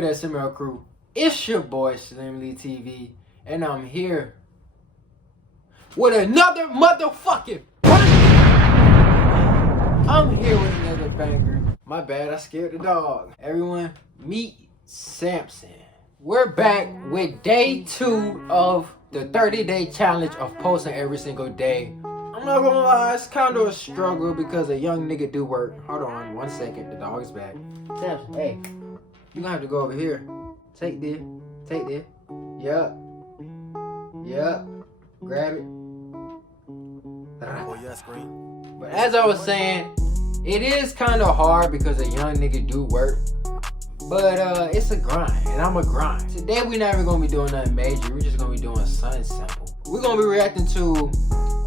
good, SML crew? It's your boy Slim Lee TV, and I'm here with another motherfucking I'm here with another banger. My bad, I scared the dog. Everyone, meet Samson. We're back with day 2 of the 30-day challenge of posting every single day. I'm not gonna lie, it's kind of a struggle because a young nigga do work. Hold on 1 second, the dog is back. Samson, hey, you gonna have to go over here. Take this. Yup. Grab it. Oh, yeah, screen. But as I was saying, it is kind of hard because a young nigga do work. But it's a grind, and I'm a grind. Today we not even gonna be doing nothing major. We're just gonna be doing something simple. We're gonna be reacting to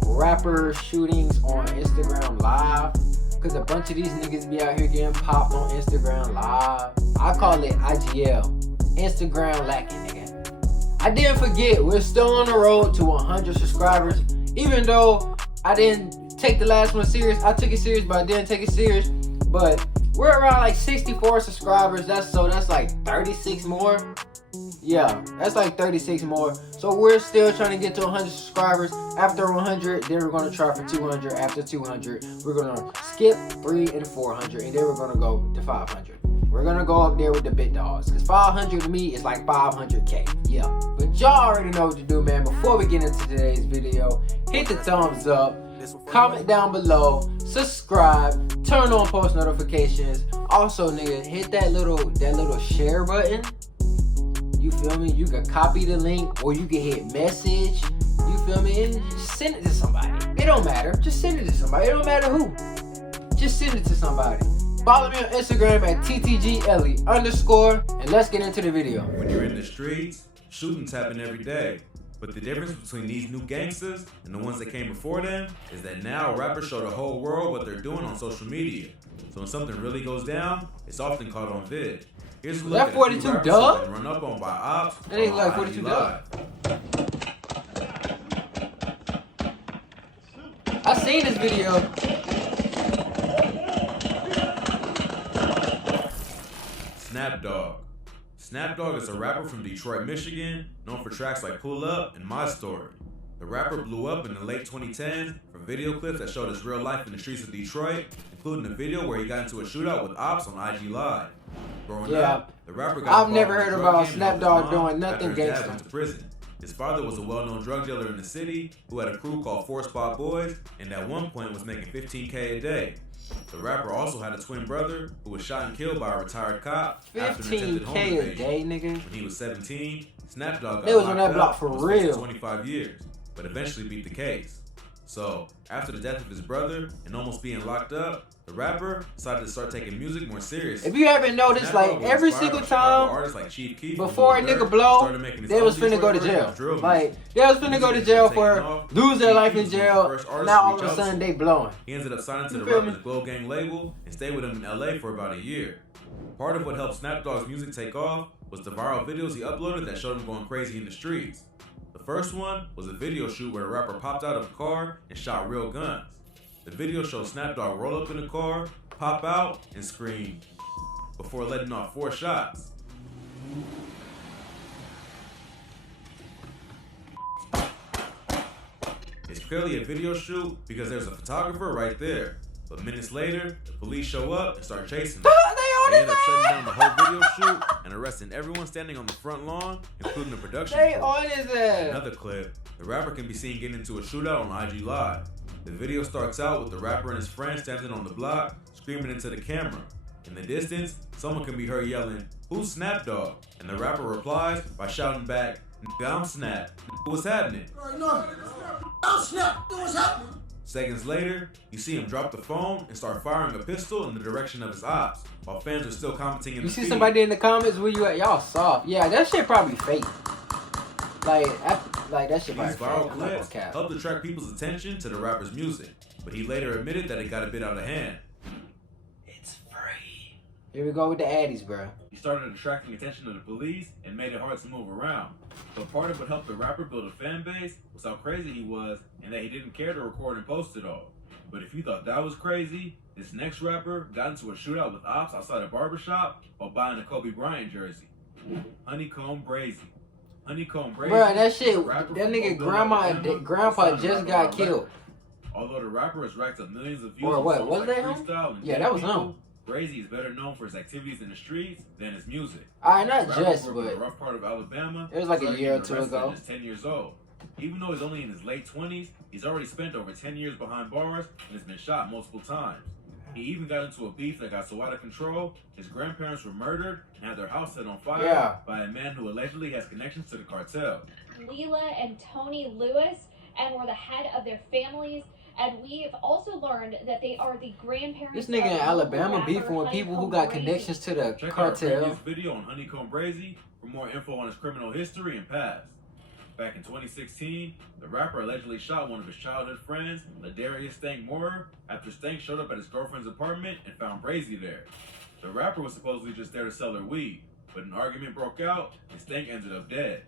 rapper shootings on Instagram Live. Cause a bunch of these niggas be out here getting popped on Instagram Live. I call it IGL. Instagram lacking, nigga. I didn't forget, we're still on the road to 100 subscribers. Even though I didn't take the last one serious. I took it serious, but I didn't take it serious. But we're around like 64 subscribers. That's like 36 more. Yeah, that's like 36 more. So we're still trying to get to 100 subscribers. After 100, then we're gonna try for 200. After 200, we're gonna skip 3 and 400, and then we're gonna go to 500. We're gonna go up there with the big dogs, cause 500 to me is like 500K. Yeah, but y'all already know what to do, man. Before we get into today's video, hit the thumbs up, comment down below, subscribe, turn on post notifications. Also, nigga, hit that little share button. You feel me? You can copy the link, or you can hit message. You feel me? And just send it to somebody. It don't matter. Just send it to somebody. It don't matter who. Just send it to somebody. Follow me on Instagram at ttgellie_, and let's get into the video. When you're in the streets, shootings happen every day. But the difference between these new gangsters and the ones that came before them is that now rappers show the whole world what they're doing on social media. So when something really goes down, it's often caught on vid. Here's a look at 42 rappers Dub? that run up on by ops. That ain't on like IG 42 Live. I seen this video. Snapdog. Snapdog is a rapper from Detroit, Michigan, known for tracks like Pull Up and My Story. The rapper blew up in the late 2010s for video clips that showed his real life in the streets of Detroit, including a video where he got into a shootout with ops on IG Live. Growing up, the rapper got I've never heard about Snapdog doing nothing gangster. Went to prison. His father was a well-known drug dealer in the city who had a crew called 4 Spot Boys, and at one point was making $15K a day. The rapper also had a twin brother who was shot and killed by a retired cop after an attempted home $15K a invasion. day, nigga. When he was 17, Snapdog got They was on locked that block up for and was facing real. 25 years, but eventually beat the case. So, after the death of his brother and almost being locked up, the rapper decided to start taking music more seriously. If you haven't noticed, like every single time before a nigga blow, they was finna go to jail. Like they was finna go to jail for lose their life in jail. Now all of a sudden they blowing. He ended up signing to the rapper's Glow Gang label and stayed with him in LA for about a year. Part of what helped Snapdog's music take off was the viral videos he uploaded that showed him going crazy in the streets. The first one was a video shoot where the rapper popped out of a car and shot real guns. The video shows Snapdog roll up in the car, pop out, and scream before letting off 4 shots. It's clearly a video shoot because there's a photographer right there. But minutes later, the police show up and start chasing him. They end up shutting down the whole video shoot and arresting everyone standing on the front lawn, including the production crew. Another clip, the rapper can be seen getting into a shootout on IG Live. The video starts out with the rapper and his friend standing on the block, screaming into the camera. In the distance, someone can be heard yelling, "Who's Snapdog?" And the rapper replies by shouting back, "Nigga, I'm Snap. Nigga, what's happening?" I'm Snap. What's happening? Seconds later, you see him drop the phone and start firing a pistol in the direction of his ops, while fans are still commenting in the feed. You see somebody in the comments, where you at? Y'all soft. Yeah, that shit probably fake. Like that shit probably These viral fake. clips helped attract people's attention to the rapper's music, but he later admitted that it got a bit out of hand. It's free. Here we go with the addies, bro. He started attracting attention to the police and made it hard to move around. But part of what helped the rapper build a fan base was how crazy he was and that he didn't care to record and post it all. But if you thought that was crazy, this next rapper got into a shootout with ops outside a barbershop while buying a Kobe Bryant jersey. Honeycomb Brazy. Honeycomb Brazy. Bro, that shit, that rapper nigga from grandma Alabama, and grandpa was just signed got by killed. record. Although the rapper has racked up millions of views Or on what, songs was like that him? Freestyle and Yeah, Dead that was People, him. Brazy is better known for his activities in the streets than his music. Alright, not The rapper just, grew up in but a rough part of Alabama. it was like a started year or getting two arrested ago. at just 10 years old. Even though he's only in his late 20s, he's already spent over 10 years behind bars and has been shot multiple times. He even got into a beef that got so out of control, his grandparents were murdered and had their house set on fire by a man who allegedly has connections to the cartel. Leela and Tony Lewis, and were the head of their families. And we've also learned that they are the grandparents. This nigga in Alabama beefing with people who got connections to the Check out our cartel. previous video on Honeycomb Brazy for more info on his criminal history and past. Back in 2016, the rapper allegedly shot one of his childhood friends, Ladarius Stank Moorer, after Stank showed up at his girlfriend's apartment and found Brazy there. The rapper was supposedly just there to sell her weed, but an argument broke out and Stank ended up dead.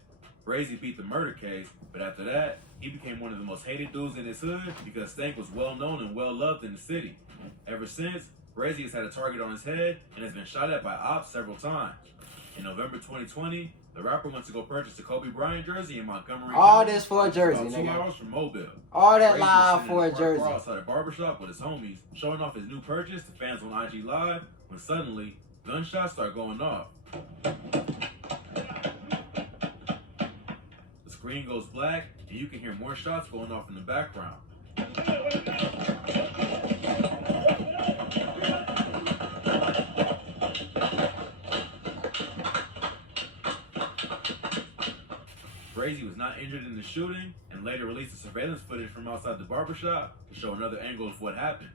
Brazy beat the murder case, but after that, he became one of the most hated dudes in his hood because Stank was well known and well loved in the city. Ever since, Brazy has had a target on his head and has been shot at by ops several times. In November 2020, the rapper went to go purchase a Kobe Bryant jersey in Montgomery. All County, this for a which is jersey, about 2 nigga. hours from Mobile. All that Brazy was live sitting for in a the park jersey. bar outside a barbershop with his homies, showing off his new purchase to fans on IG Live, when suddenly, gunshots start going off. The screen goes black, and you can hear more shots going off in the background. Brazy was not injured in the shooting and later released the surveillance footage from outside the barbershop to show another angle of what happened.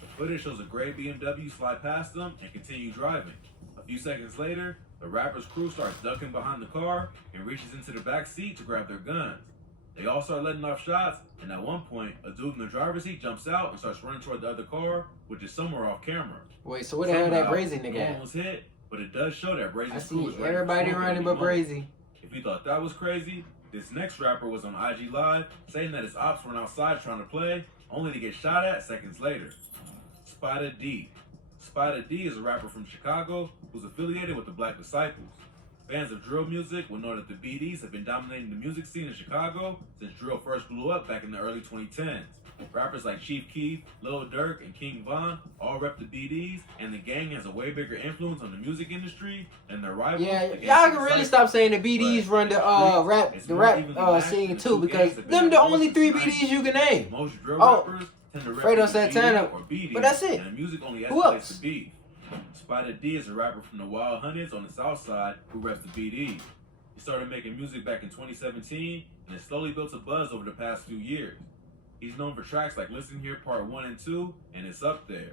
The footage shows a gray BMW slide past them and continue driving. A few seconds later, the rapper's crew starts ducking behind the car and reaches into the back seat to grab their guns. They all start letting off shots, and at one point, a dude in the driver's seat jumps out and starts running toward the other car, which is somewhere off camera. Wait, so where the hell that Brazy nigga No one at? was hit, but it does show that Brazy's I crew see was ready for everybody smoke at running any but moment. Brazy. If you thought that was crazy, this next rapper was on IG Live saying that his ops went outside trying to play, only to get shot at seconds later. Spider D. Spider D is a rapper from Chicago who's affiliated with the Black Disciples. Fans of drill music will know that the BDs have been dominating the music scene in Chicago since drill first blew up back in the early 2010s. Rappers like Chief Keef, Lil Durk, and King Von all rep the BDs, and the gang has a way bigger influence on the music industry than their rivals. Yeah, against y'all the can really Disciples. stop saying the BDs run the rap scene too, because them the only 3 BDs you can name. Most drill Oh, rappers tend to rep Fredo either Santana, BD or BD, but that's it. and the music only Who escalates else? to beef. Spider D is a rapper from the Wild Hundreds on the South Side who reps the BD. He started making music back in 2017 and has slowly built a buzz over the past few years. He's known for tracks like Listen Here Part 1 and 2, and it's up there.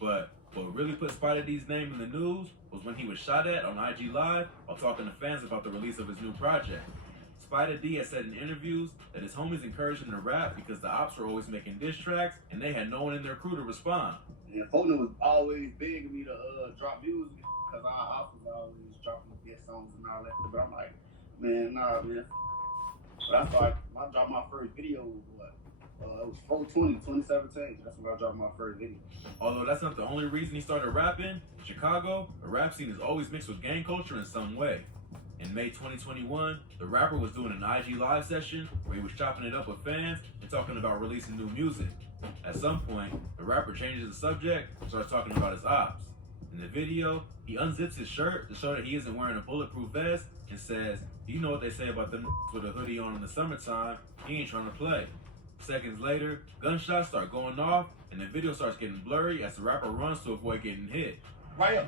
But what really put Spider D's name in the news was when he was shot at on IG Live while talking to fans about the release of his new project. Spider D has said in interviews that his homies encouraged him to rap because the ops were always making diss tracks and they had no one in their crew to respond. Yeah, Foden was always begging me to drop music because our ops was always dropping guest songs and all that. But I'm like, man, nah, man. But I thought I dropped my first video was what? It was 4/20, 2017. That's when I dropped my first video. Although that's not the only reason he started rapping, in Chicago, the rap scene is always mixed with gang culture in some way. In May 2021, the rapper was doing an IG Live session where he was chopping it up with fans and talking about releasing new music. At some point, the rapper changes the subject and starts talking about his ops. In the video, he unzips his shirt to show that he isn't wearing a bulletproof vest and says, "You know what they say about them with a hoodie on in the summertime, he ain't trying to play." Seconds later, gunshots start going off and the video starts getting blurry as the rapper runs to avoid getting hit. Right up.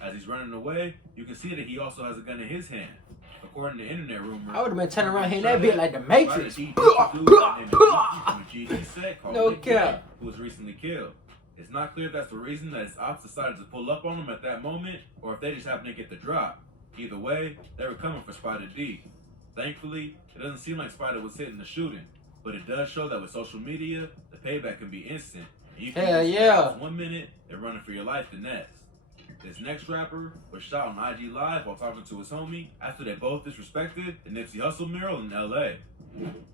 As he's running away, you can see that he also has a gun in his hand. According to internet rumors, I would have been turning around hitting that bit like the Matrix. No cap. Who was recently killed. It's not clear if that's the reason that his ops decided to pull up on him at that moment, or if they just happened to get the drop. Either way, they were coming for Spider D. Thankfully, it doesn't seem like Spider was hitting the shooting, but it does show that with social media, the payback can be instant. And you can Hell get yeah. shots 1 minute and running for your life the next. This next rapper was shot on IG Live while talking to his homie after they both disrespected the Nipsey Hussle mural in LA.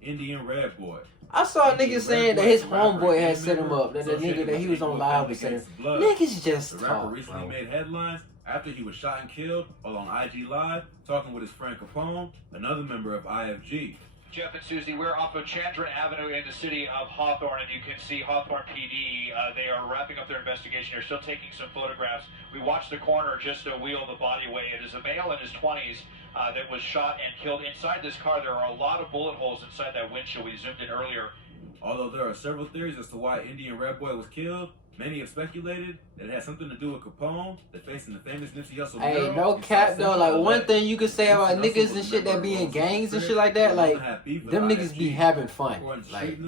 Indian Red Boy. I saw niggas saying that his homeboy had set him up. That the nigga that he was on live was saying, niggas just The rapper talk, recently bro. made headlines after he was shot and killed while on IG Live talking with his friend Capone, another member of IFG. Jeff and Susie, we're off of Chandra Avenue in the city of Hawthorne, and you can see Hawthorne PD. They are wrapping up their investigation. They're still taking some photographs. We watched the coroner just wheel the body away. It is a male in his 20s that was shot and killed. Inside this car, there are a lot of bullet holes inside that windshield. We zoomed in earlier. Although there are several theories as to why Indian Red Boy was killed, many have speculated that it had something to do with Capone, that facing the famous Nipsey Hussle. Hey, no cap though. Like one thing you can say about niggas and shit that be in gangs and shit like that, like them niggas be having fun. Like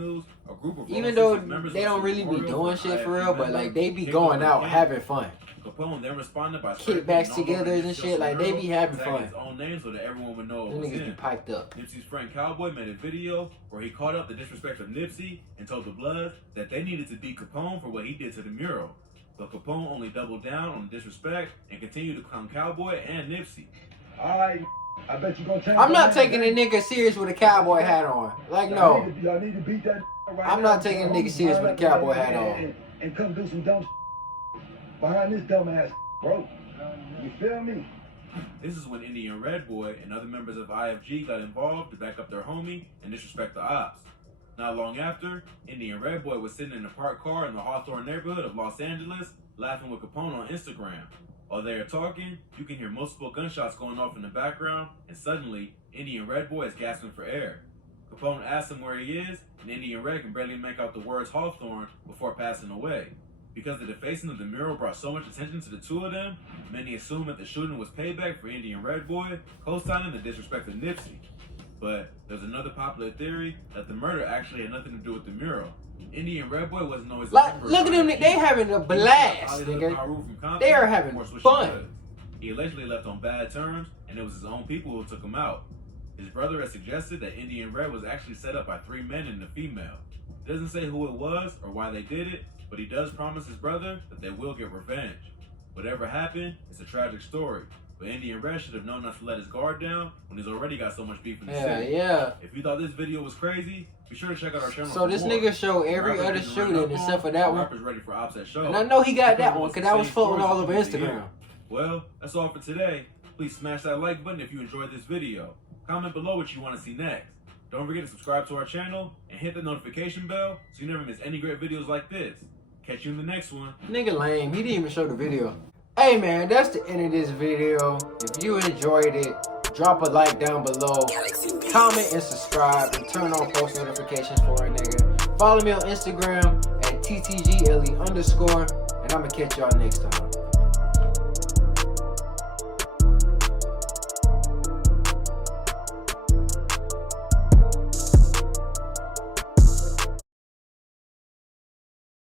even though they don't really be doing shit for real, but like they be going out having fun. Capone then responded by Kickbacks together and shit, like they be having fun. his own name so that everyone would know it Them was niggas be him. piped up. Nipsey's friend Cowboy made a video where he called out the disrespect of Nipsey and told the Bloods that they needed to beat Capone for what he did to the mural. But Capone only doubled down on the disrespect and continued to clown Cowboy and Nipsey. Alright, I bet you gonna change. I'm not taking a nigga serious with a cowboy hat on. Like no. Y'all need to beat that right I'm now. not taking a nigga serious with a cowboy hat on. And come do some dumb behind this dumb ass, bro. You feel me? This is when Indian Red Boy and other members of IFG got involved to back up their homie and disrespect the ops. Not long after, Indian Red Boy was sitting in a parked car in the Hawthorne neighborhood of Los Angeles, laughing with Capone on Instagram. While they are talking, you can hear multiple gunshots going off in the background, and suddenly, Indian Red Boy is gasping for air. Capone asks him where he is, and Indian Red can barely make out the words Hawthorne before passing away. Because the defacing of the mural brought so much attention to the two of them, many assume that the shooting was payback for Indian Red Boy, co-signing the disrespect of Nipsey. But there's another popular theory that the murder actually had nothing to do with the mural. Indian Red Boy wasn't always Like, look at them, they having a blast, nigga. They are having fun. He allegedly left on bad terms, and it was his own people who took him out. His brother has suggested that Indian Red was actually set up by 3 men and a female. It doesn't say who it was or why they did it, but he does promise his brother that they will get revenge. Whatever happened, it's a tragic story. But Indian Red should have known not to let his guard down when he's already got so much beef in the city. Yeah. If you thought this video was crazy, be sure to check out our channel. So this nigga showed every other shooting except for that one. Rappers ready for ops at show. And I know he got that one because that was floating all over Instagram. Well, that's all for today. Please smash that like button if you enjoyed this video. Comment below what you want to see next. Don't forget to subscribe to our channel and hit the notification bell so you never miss any great videos like this. Catch you in the next one. Nigga lame. He didn't even show the video. Hey man, that's the end of this video. If you enjoyed it, drop a like down below. Comment and subscribe and turn on post notifications for a nigga. Follow me on Instagram at ttgle_, and I'ma catch y'all next time.